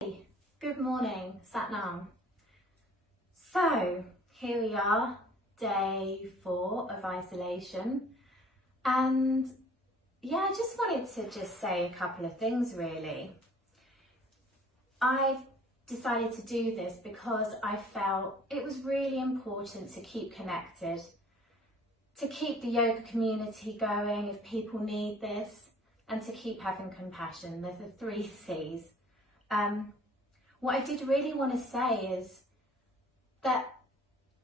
Hey, good morning, Satnam. So here we are, day 4 of isolation, and I just wanted to say a couple of things really. I decided to do this because I felt it was really important to keep connected, to keep the yoga community going if people need this, and to keep having compassion. There's the 3 C's. What I did really want to say is that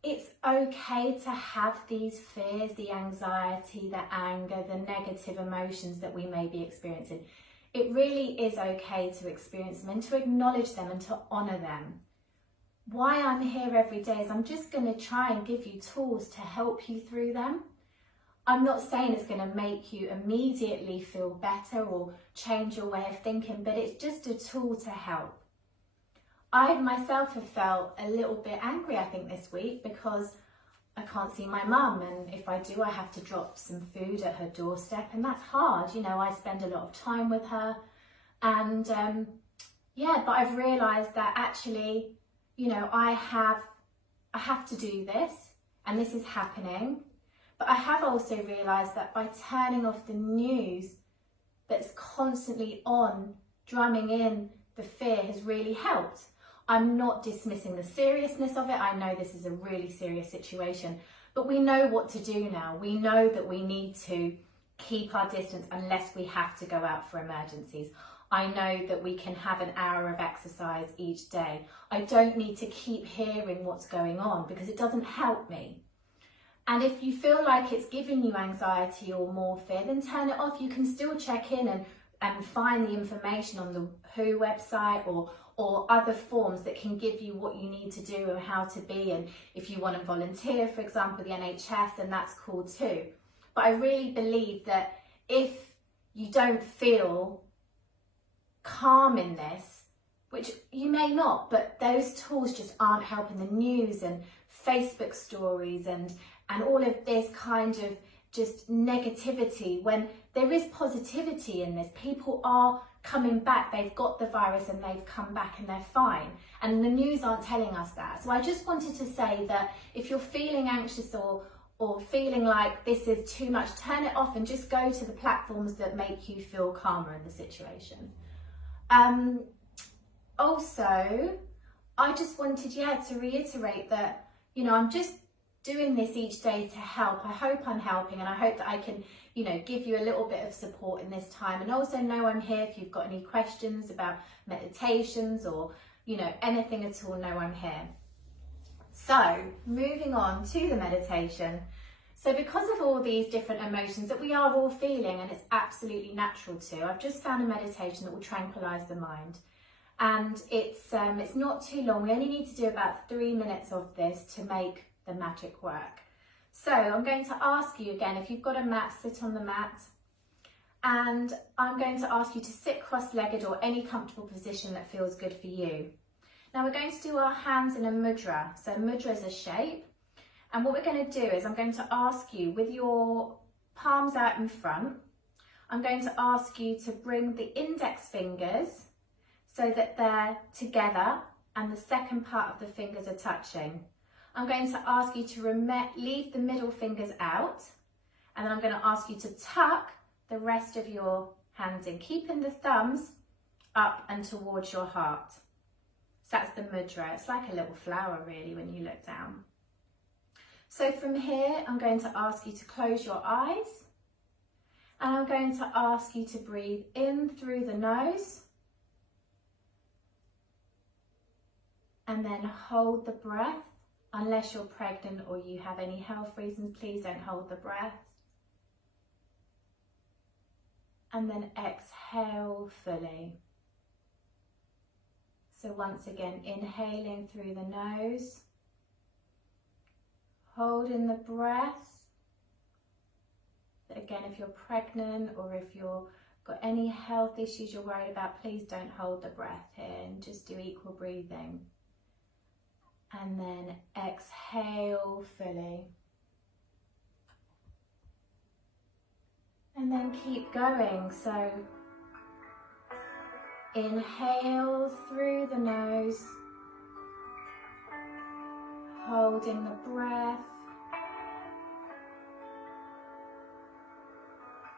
it's okay to have these fears, the anxiety, the anger, the negative emotions that we may be experiencing. It really is okay to experience them and to acknowledge them and to honour them. Why I'm here every day is I'm just going to try and give you tools to help you through them. I'm not saying it's going to make you immediately feel better or change your way of thinking, but it's just a tool to help. I myself have felt a little bit angry, I think, this week because I can't see my mum, and if I do, I have to drop some food at her doorstep, and that's hard. You know, I spend a lot of time with her, and but I've realised that actually, you know, I have to do this, and this is happening. But I have also realised that by turning off the news that's constantly on, drumming in the fear, has really helped. I'm not dismissing the seriousness of it. I know this is a really serious situation, but we know what to do now. We know that we need to keep our distance unless we have to go out for emergencies. I know that we can have an hour of exercise each day. I don't need to keep hearing what's going on because it doesn't help me. And if you feel like it's giving you anxiety or more fear, then turn it off. You can still check in and find the information on the WHO website or other forms that can give you what you need to do and how to be. And if you want to volunteer, for example, the NHS, then that's cool too. But I really believe that if you don't feel calm in this, which you may not, but those tools just aren't helping. The news and Facebook stories and all of this kind of just negativity, when there is positivity in this. People are coming back, they've got the virus and they've come back and they're fine, and the news aren't telling us that. So I just wanted to say that if you're feeling anxious or feeling like this is too much, turn it off and just go to the platforms that make you feel calmer in the situation. Also, I just wanted to reiterate that, you know, I'm just doing this each day to help. I hope I'm helping, and I hope that I can, you know, give you a little bit of support in this time. And also know I'm here if you've got any questions about meditations or, you know, anything at all, know I'm here. So moving on to the meditation. So because of all these different emotions that we are all feeling, and it's absolutely natural to, I've just found a meditation that will tranquilise the mind. And it's not too long. We only need to do about 3 minutes of this to make the magic work. So I'm going to ask you again, if you've got a mat, sit on the mat, and I'm going to ask you to sit cross-legged or any comfortable position that feels good for you. Now we're going to do our hands in a mudra. So mudra is a shape, and what we're going to do is I'm going to ask you, with your palms out in front, I'm going to ask you to bring the index fingers so that they're together and the second part of the fingers are touching. I'm going to ask you to leave the middle fingers out, and then I'm going to ask you to tuck the rest of your hands in, keeping the thumbs up and towards your heart. So that's the mudra. It's like a little flower really when you look down. So from here, I'm going to ask you to close your eyes, and I'm going to ask you to breathe in through the nose, and then hold the breath. Unless you're pregnant or you have any health reasons, please don't hold the breath. And then exhale fully. So once again, inhaling through the nose, holding the breath. Again, if you're pregnant or if you've got any health issues you're worried about, please don't hold the breath here and just do equal breathing. And then exhale fully. And then keep going. So inhale through Holding the breath.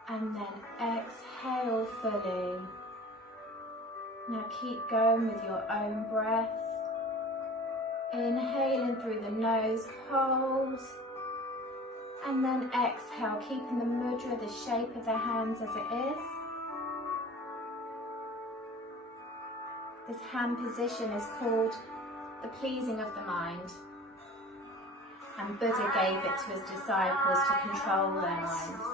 And then exhale fully. Now keep going with your own breath. Inhaling through the nose, hold. And then exhale, keeping the mudra, the shape of the hands as it is. This hand position is called the pleasing of the mind. And Buddha gave it to his disciples to control their minds.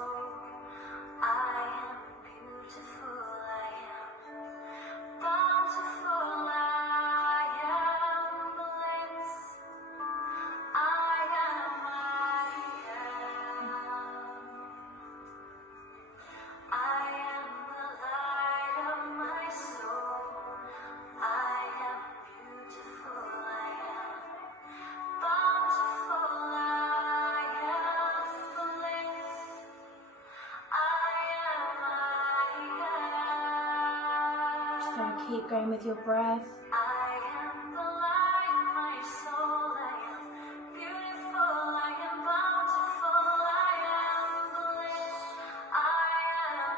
Keep going with your breath. I am the light, my soul, I am beautiful, I am bountiful, I am bliss, I am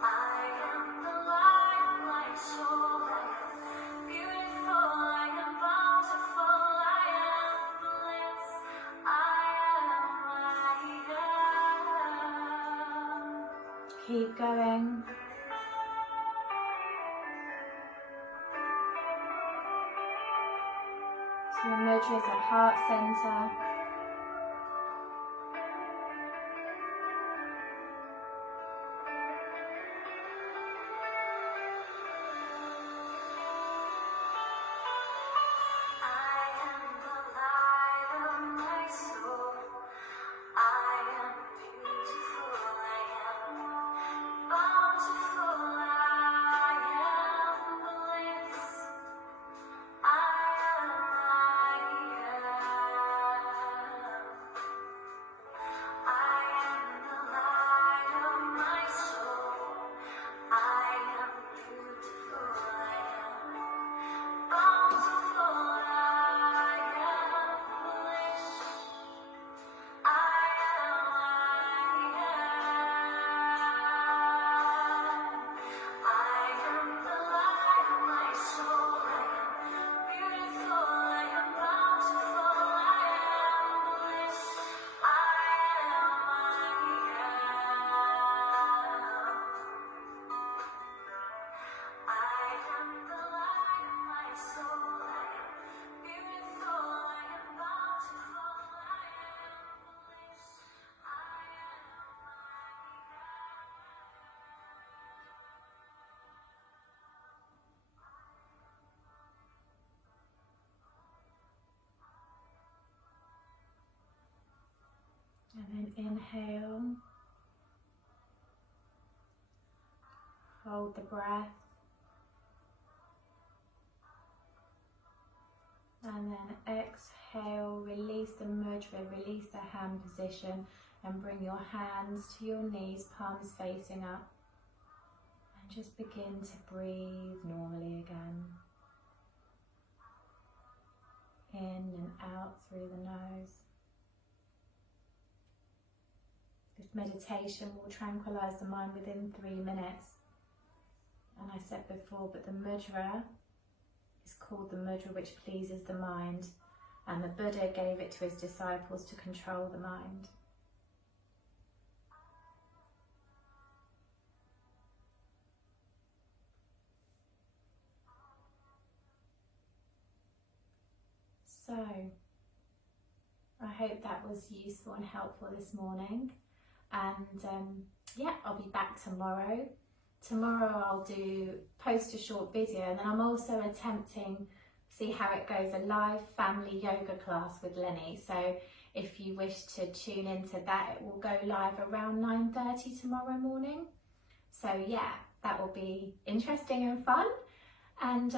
I am the light, my soul, I am beautiful, I am bountiful, I am bliss, I Keep going. So the mudra is at heart center. And then inhale, hold the breath, and then exhale, release the mudra, release the hand position, and bring your hands to your knees, palms facing up, and just begin to breathe normally again. In and out through the nose. This meditation will tranquilize the mind within 3 minutes. And I said before, but the mudra is called the mudra which pleases the mind. And the Buddha gave it to his disciples to control the mind. So, I hope that was useful and helpful this morning. And yeah, I'll be back tomorrow. Tomorrow I'll post a short video, and then I'm also attempting, see how it goes, a live family yoga class with Lenny. So if you wish to tune into that, it will go live around 9:30 tomorrow morning. So yeah, that will be interesting and fun. And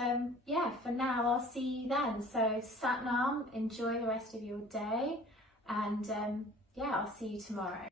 yeah, for now, I'll see you then. So Sat Nam, enjoy the rest of your day. And yeah, I'll see you tomorrow.